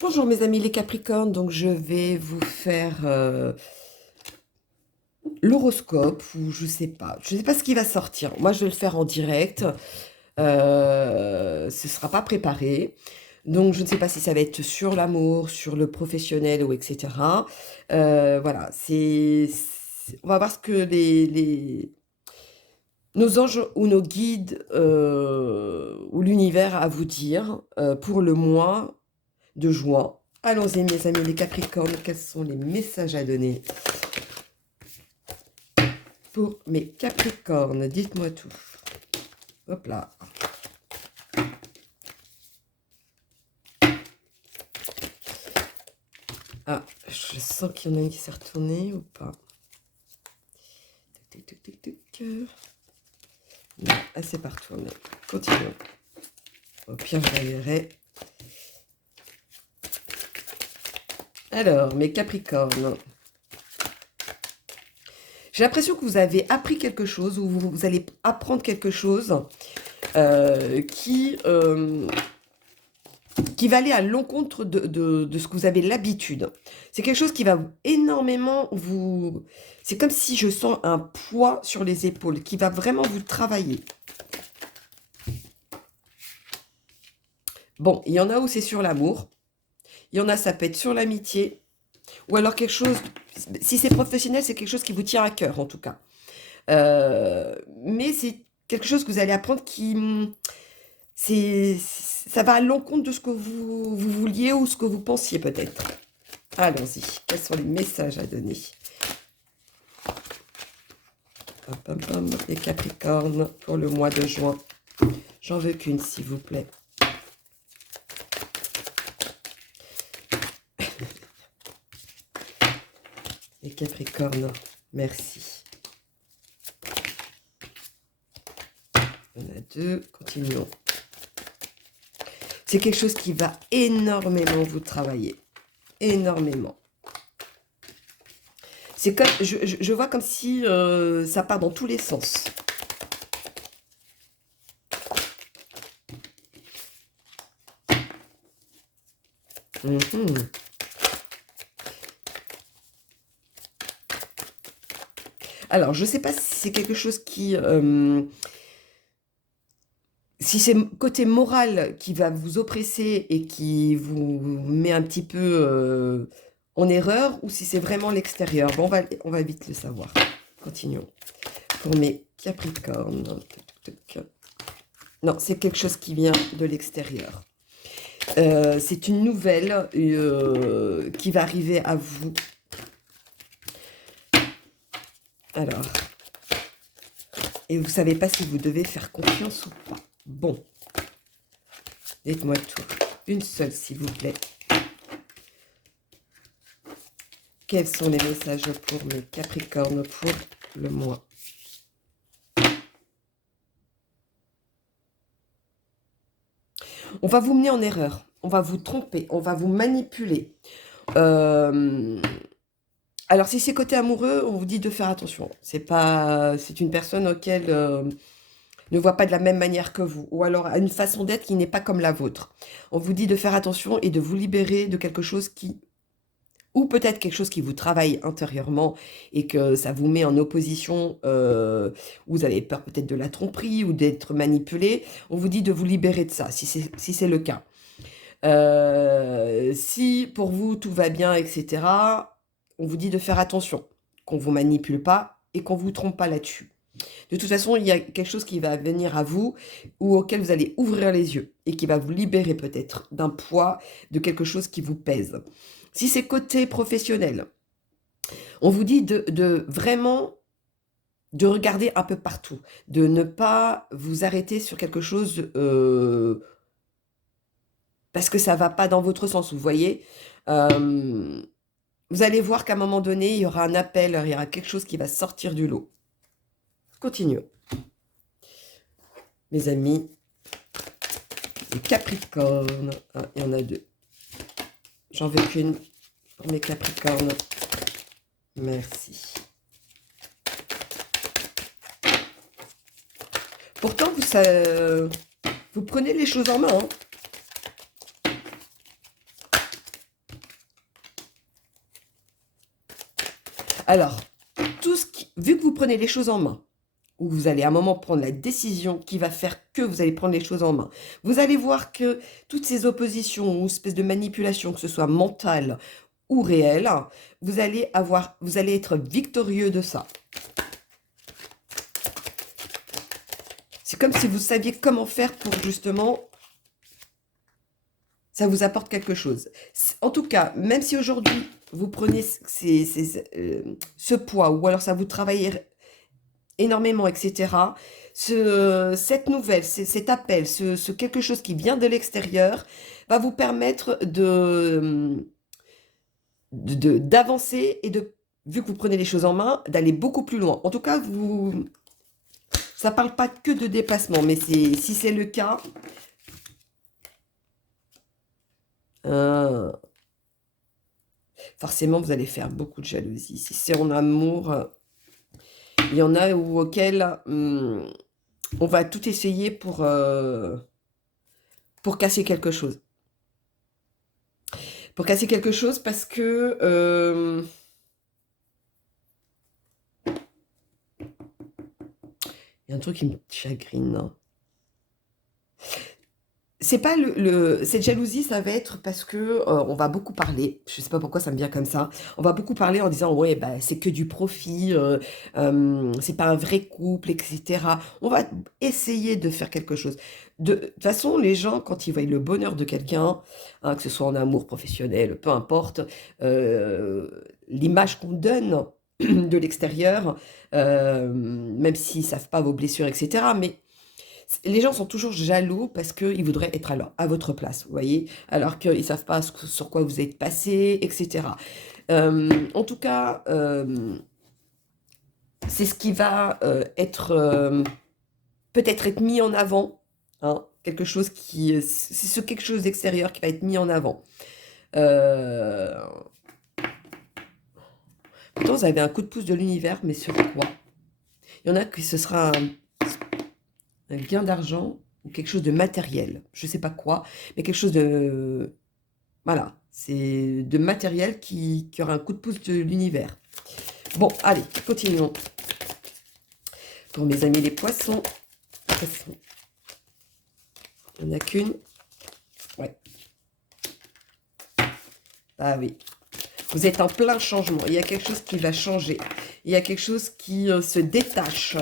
Bonjour mes amis les Capricornes, donc je vais vous faire l'horoscope ou je sais pas ce qui va sortir. Moi je vais le faire en direct, ce sera pas préparé, donc je ne sais pas si ça va être sur l'amour, sur le professionnel ou etc. Voilà, on va voir ce que nos anges ou nos guides ou l'univers a à vous dire pour le mois de juin. Allons-y, mes amis les Capricornes, quels sont les messages à donner pour mes Capricornes? Dites-moi tout. Hop là. Ah, je sens qu'il y en a une qui s'est retournée ou pas. Tic, tic, tic, tic, tic. Non, elle s'est pas retournée. Continuons. Au pire, je la verrai. Alors, mes Capricornes. J'ai l'impression que vous avez appris quelque chose ou vous allez apprendre quelque chose qui va aller à l'encontre de ce que vous avez l'habitude. C'est quelque chose qui va énormément vous... C'est comme si je sens un poids sur les épaules qui va vraiment vous travailler. Bon, il y en a où c'est sur l'amour. Il y en a, ça peut être sur l'amitié. Ou alors quelque chose... Si c'est professionnel, c'est quelque chose qui vous tient à cœur, en tout cas. Mais c'est quelque chose que vous allez apprendre qui... Ça va à l'encontre de ce que vous vouliez ou ce que vous pensiez peut-être. Allons-y. Quels sont les messages à donner? Pam, pam, pam, les Capricornes pour le mois de juin. J'en veux qu'une, s'il vous plaît. Les Capricornes, merci. Il y en a deux. Continuons. C'est quelque chose qui va énormément vous travailler. Énormément. C'est comme, je vois comme si ça part dans tous les sens. Alors, je ne sais pas si c'est quelque chose qui... si c'est côté moral qui va vous oppresser et qui vous met un petit peu en erreur, ou si c'est vraiment l'extérieur. Bon, on va vite le savoir. Continuons. Pour mes Capricornes. Non, c'est quelque chose qui vient de l'extérieur. C'est une nouvelle qui va arriver à vous. Alors, et vous ne savez pas si vous devez faire confiance ou pas. Bon, dites-moi tout. Une seule, s'il vous plaît. Quels sont les messages pour mes Capricornes pour le mois? On va vous mener en erreur. On va vous tromper. On va vous manipuler. Alors, si c'est côté amoureux, on vous dit de faire attention. C'est une personne auquel ne voit pas de la même manière que vous, ou alors a une façon d'être qui n'est pas comme la vôtre. On vous dit de faire attention et de vous libérer de quelque chose qui, ou peut-être quelque chose qui vous travaille intérieurement et que ça vous met en opposition, vous avez peur peut-être de la tromperie ou d'être manipulé. On vous dit de vous libérer de ça, si c'est le cas. Si pour vous tout va bien, etc., on vous dit de faire attention, qu'on ne vous manipule pas et qu'on ne vous trompe pas là-dessus. De toute façon, il y a quelque chose qui va venir à vous ou auquel vous allez ouvrir les yeux et qui va vous libérer peut-être d'un poids, de quelque chose qui vous pèse. Si c'est côté professionnel, on vous dit de vraiment de regarder un peu partout, de ne pas vous arrêter sur quelque chose parce que ça ne va pas dans votre sens, vous voyez. Vous allez voir qu'à un moment donné, il y aura un appel, il y aura quelque chose qui va sortir du lot. Continuons. Mes amis, les Capricornes. Ah, il y en a deux. J'en veux qu'une pour mes Capricornes. Merci. Pourtant, vous prenez les choses en main. Hein. Alors, vu que vous prenez les choses en main, où vous allez à un moment prendre la décision qui va faire que vous allez prendre les choses en main, vous allez voir que toutes ces oppositions ou espèces de manipulations, que ce soit mentale ou réelle, vous allez être victorieux de ça. C'est comme si vous saviez comment faire pour justement ça vous apporte quelque chose. En tout cas, même si aujourd'hui vous prenez ce poids, ou alors ça vous travaille énormément, etc., cette nouvelle, cet appel, ce quelque chose qui vient de l'extérieur, va vous permettre d'avancer et vu que vous prenez les choses en main, d'aller beaucoup plus loin. En tout cas, ça parle pas que de dépassement, mais si c'est le cas, forcément, vous allez faire beaucoup de jalousie. Si c'est en amour, il y en a auxquels on va tout essayer pour casser quelque chose. Pour casser quelque chose parce que il y a un truc qui me chagrine. Hein. C'est pas cette jalousie, ça va être parce que on va beaucoup parler. Je sais pas pourquoi ça me vient comme ça. On va beaucoup parler en disant ouais bah c'est que du profit, c'est pas un vrai couple, etc. On va essayer de faire quelque chose. De toute façon, les gens quand ils voient le bonheur de quelqu'un, hein, que ce soit en amour professionnel, peu importe, l'image qu'on donne de l'extérieur, même s'ils savent pas vos blessures, etc. Mais les gens sont toujours jaloux parce qu'ils voudraient être à votre place, vous voyez, alors qu'ils ne savent pas sur quoi vous êtes passé, etc. En tout cas, c'est ce qui va peut-être être mis en avant, hein, c'est ce quelque chose d'extérieur qui va être mis en avant. Pourtant, vous avez un coup de pouce de l'univers, mais sur quoi? Il y en a qui ce sera un gain d'argent ou quelque chose de matériel. Je ne sais pas quoi, mais quelque chose de... Voilà, c'est de matériel qui aura un coup de pouce de l'univers. Bon, allez, continuons. Pour mes amis les poissons, il n'y en a qu'une. Ouais. Ah oui. Vous êtes en plein changement. Il y a quelque chose qui va changer. Il y a quelque chose qui se détache.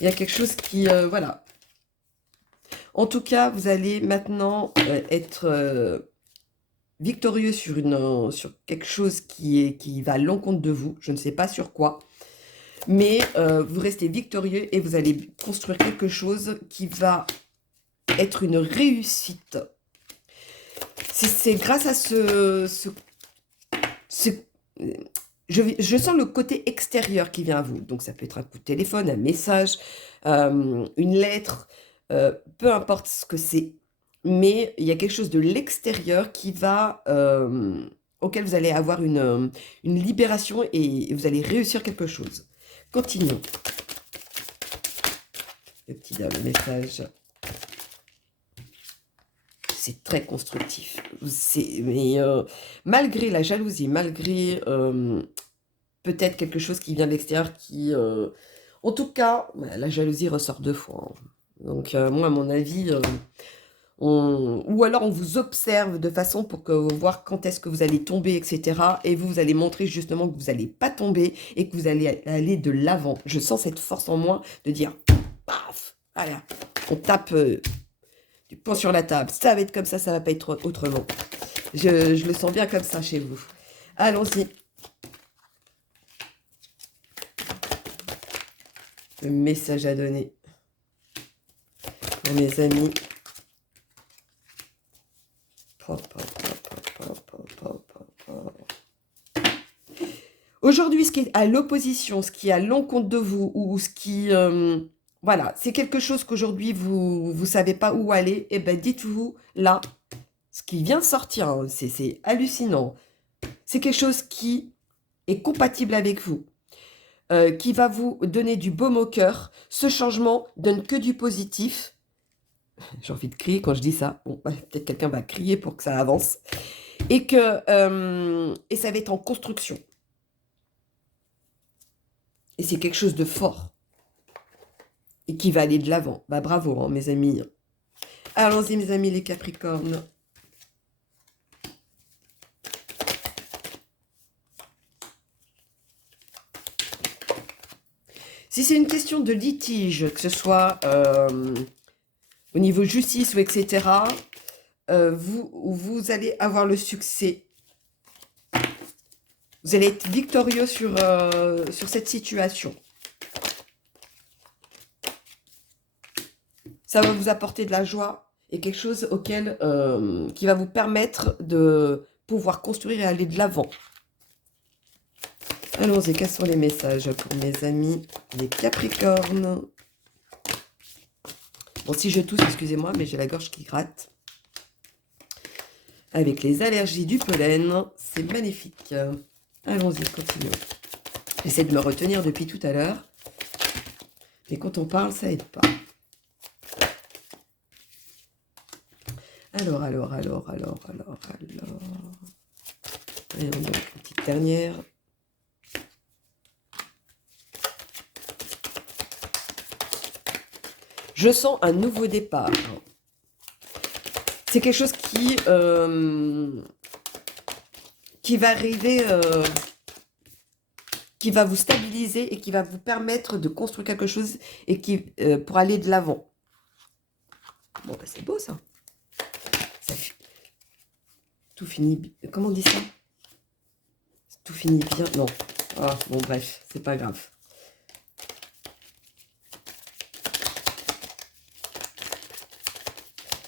Il y a quelque chose qui... voilà. En tout cas, vous allez maintenant être victorieux sur quelque chose qui va à l'encontre de vous. Je ne sais pas sur quoi. Mais vous restez victorieux et vous allez construire quelque chose qui va être une réussite. C'est grâce à je sens le côté extérieur qui vient à vous. Donc, ça peut être un coup de téléphone, un message, une lettre, peu importe ce que c'est. Mais il y a quelque chose de l'extérieur qui va, auquel vous allez avoir une libération et vous allez réussir quelque chose. Continuons. Le petit dernier message. C'est très constructif. Mais malgré la jalousie, malgré peut-être quelque chose qui vient de l'extérieur qui... en tout cas, la jalousie ressort 2 fois. Hein. Donc moi, à mon avis, ou alors on vous observe de façon pour voir quand est-ce que vous allez tomber, etc. Et vous allez montrer justement que vous n'allez pas tomber et que vous allez aller de l'avant. Je sens cette force en moi de dire, paf, voilà, on tape... du poing sur la table. Ça va être comme ça va pas être autrement. Je le sens bien comme ça chez vous. Allons-y. Le message à donner pour mes amis. Aujourd'hui, ce qui est à l'opposition, ce qui est à l'encontre de vous, ou ce qui... voilà, c'est quelque chose qu'aujourd'hui, vous ne savez pas où aller, et bien dites-vous, là, ce qui vient de sortir, hein, c'est hallucinant. C'est quelque chose qui est compatible avec vous, qui va vous donner du baume au cœur. Ce changement donne que du positif. J'ai envie de crier quand je dis ça. Bon, peut-être quelqu'un va crier pour que ça avance. et et ça va être en construction. Et c'est quelque chose de fort et qui va aller de l'avant. Bah bravo, hein, mes amis. Allons-y, mes amis, les Capricornes. Si c'est une question de litige, que ce soit au niveau justice ou etc., vous allez avoir le succès. Vous allez être victorieux sur cette situation. Ça va vous apporter de la joie et quelque chose qui va vous permettre de pouvoir construire et aller de l'avant. Allons-y, quels sont les messages pour mes amis, les Capricornes? Bon, si je tousse, excusez-moi, mais j'ai la gorge qui gratte. Avec les allergies du pollen, c'est magnifique. Allons-y, continuons. J'essaie de me retenir depuis tout à l'heure. Mais quand on parle, ça aide pas. Alors. Allons donc, une petite dernière. Je sens un nouveau départ. C'est quelque chose qui va arriver, qui va vous stabiliser et qui va vous permettre de construire quelque chose et pour aller de l'avant. Bon, bah, c'est beau ça. Tout finit... Comment on dit ça? Tout finit bien. Non. Ah, bon, bref, c'est pas grave.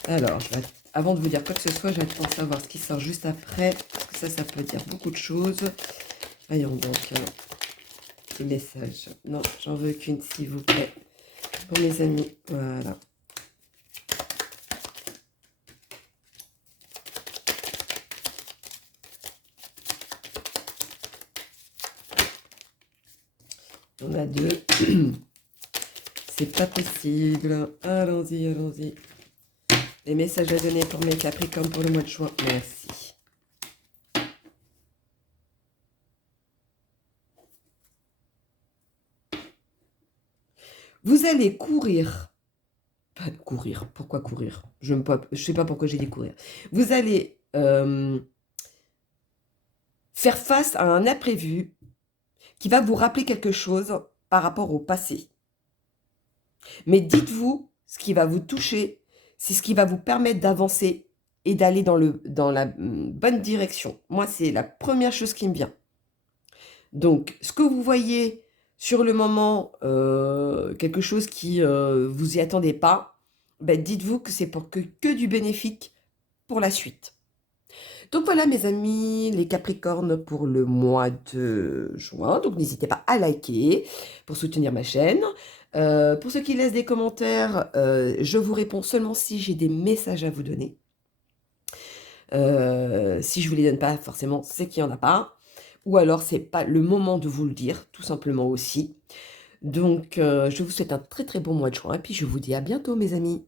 Alors, avant de vous dire quoi que ce soit, j'attends de savoir ce qui sort juste après. Parce que ça peut dire beaucoup de choses. Voyons donc. Les messages. Non, j'en veux qu'une, s'il vous plaît. Pour mes amis. Voilà. On a deux. C'est pas possible. Allons-y. Les messages à donner pour mes Capricornes pour le mois de juin. Merci. Vous allez courir. Pas courir. Pourquoi courir? Je ne sais pas pourquoi j'ai dit courir. Vous allez faire face à un imprévu qui va vous rappeler quelque chose par rapport au passé. Mais dites-vous, ce qui va vous toucher, c'est ce qui va vous permettre d'avancer et d'aller dans la bonne direction. Moi, c'est la première chose qui me vient. Donc, ce que vous voyez sur le moment, quelque chose qui vous y attendez pas, ben, dites-vous que c'est pour que du bénéfique pour la suite. Donc voilà mes amis, les Capricornes pour le mois de juin. Donc n'hésitez pas à liker pour soutenir ma chaîne. Pour ceux qui laissent des commentaires, je vous réponds seulement si j'ai des messages à vous donner. Si je ne vous les donne pas, forcément, c'est qu'il n'y en a pas. Ou alors, c'est pas le moment de vous le dire, tout simplement aussi. Donc, je vous souhaite un très très bon mois de juin. Et puis, je vous dis à bientôt, mes amis.